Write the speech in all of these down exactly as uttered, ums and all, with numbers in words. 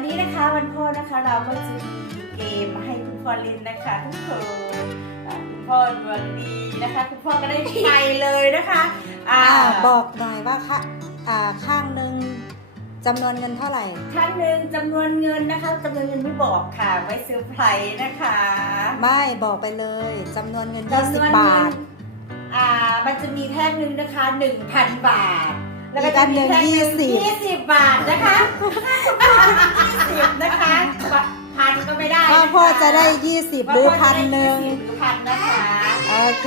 นี้นะคะวันพ่อนะคะเราก็จะมีเกมมาให้คุณพ่อเล่นนะคะทุกคนอ่าคุณพ่อดวงดีนะคะคุณพ่อก็ได้ไปเลยนะคะอ่าอ่าบอกหน่อยว่าค่ะอ่าข้างหนึ่งจำนวนเงินเท่าไหร่ครั้งหนึ่งจำนวนเงินนะคะจำนวนเงินไม่บอกค่ะไว้ซื้อไพรส์นะคะไม่บอกไปเลยจำนวนเงินยี่จำนสิบวนบาเงิทนอ่ามันจะมีแท่งหนึ่งนะคะหนึ่งพันบาท แล้วก็อีกอัจะนหนึ่มีงแท่งหนึ่งยี่สิบยี่สิบบาทนะคะยี่สิบนะคะพันก็ไม่ได้พ่อนะคะพ่อจะได้ยี่สิบหรือพันหนึ่งยี่สิบหรือพันนะคะโอเค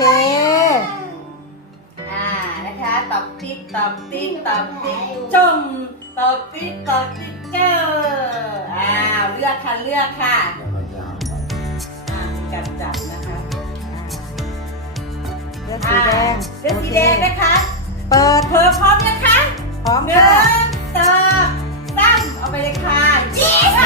อ่านะคะตอบติ๊กตอบติ๊กตอบติ๊กจมตอบติ๊กตอบติ๊กเจออ้าวเลือกค่ะเลือกค่ะอ่ามีการจับนะคะอ่าเลือกสีแดงเลือกสีแดงนะคะเปิดเธอพร้อมนะคะพร้อมหนึ่ค่ะงสองสามเอาไปเลยค่ะยี่สิบ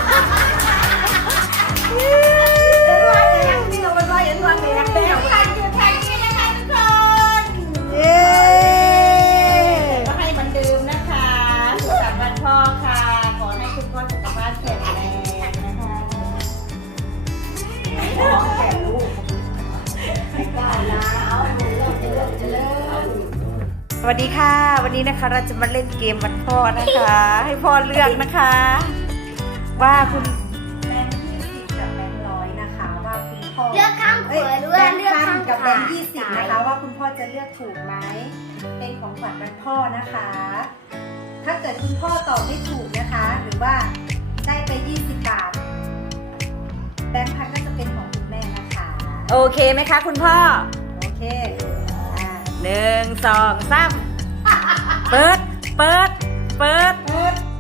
เดี๋ยวว่าเดี๋ยวยังเดี๋ยวว่าเดี๋ยวว่าเดี๋ยวยังเดี๋ยวค่ะอยู่ทางนี้นะคะทุกคนเย้ก็ให้มันดื่มนะคะสุขสันต์วันพ่อค่ะ ขอให้คุณพ่อสุขภาพแข็งแรงนะคะพ่อแก่ลูกไม่กล้านะเอาเลิกเลิกเลิกสวัสดีค่ะ วันนี้นะคะเราจะมาเล่นเกมวันพ่อนะคะ ให้พ่อเลือกนะคะ ว่าคุณแบงค์ยี่สิบกับแบงค์ร้อยนะคะว่าคุณพ่อเลือกข้างขวาด้วยแบงค์เลือกพันข้างกับขแบวางค์ยี่สิบนะคะว่าคุณพ่อจะเลือกถูกไหมเป็นของขวัญวันพ่อนะคะ ถ้าเกิดคุณพ่อตอบไม่ถูกนะคะ หรือว่าได้ไปยี่สิบบาทแบงค์พันก็จะเป็นของคุณแม่นะคะโอเคไหมคะคุณพ่อโอเคอ่าหนึ่งสองสามเปิดเปิดเปิดเปิด